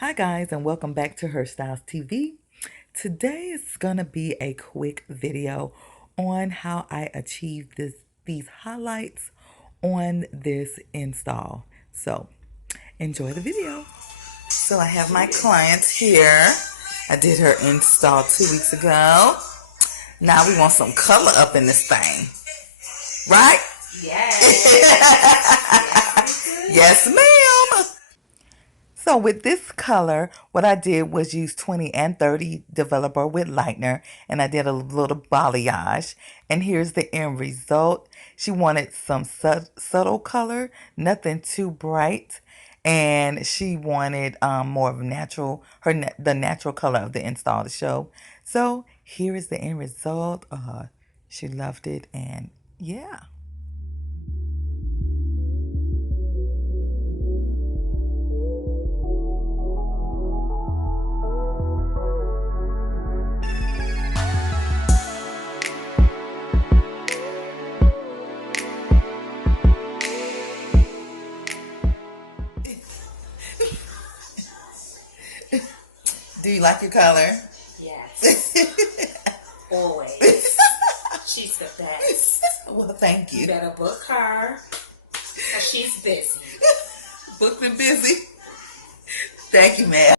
Hi guys, and welcome back to Her Styles TV. Today is gonna be a quick video on how I achieved these highlights on this install. So enjoy the video. So I have my client here. I did her install 2 weeks ago. Now we want some color up in this thing, right? Yes. Yes, ma'am. So with this color, what I did was use 20 and 30 developer with lightener, and I did a little balayage. And here's the end result. She wanted some subtle color, nothing too bright, and she wanted more of natural, the natural color of the install to show. So here is the end result. She loved it, and yeah. Do you like your color? Yes. Always. She's the best. Well, thank you. You better book her, because she's busy. Booked and busy. Thank you, ma'am.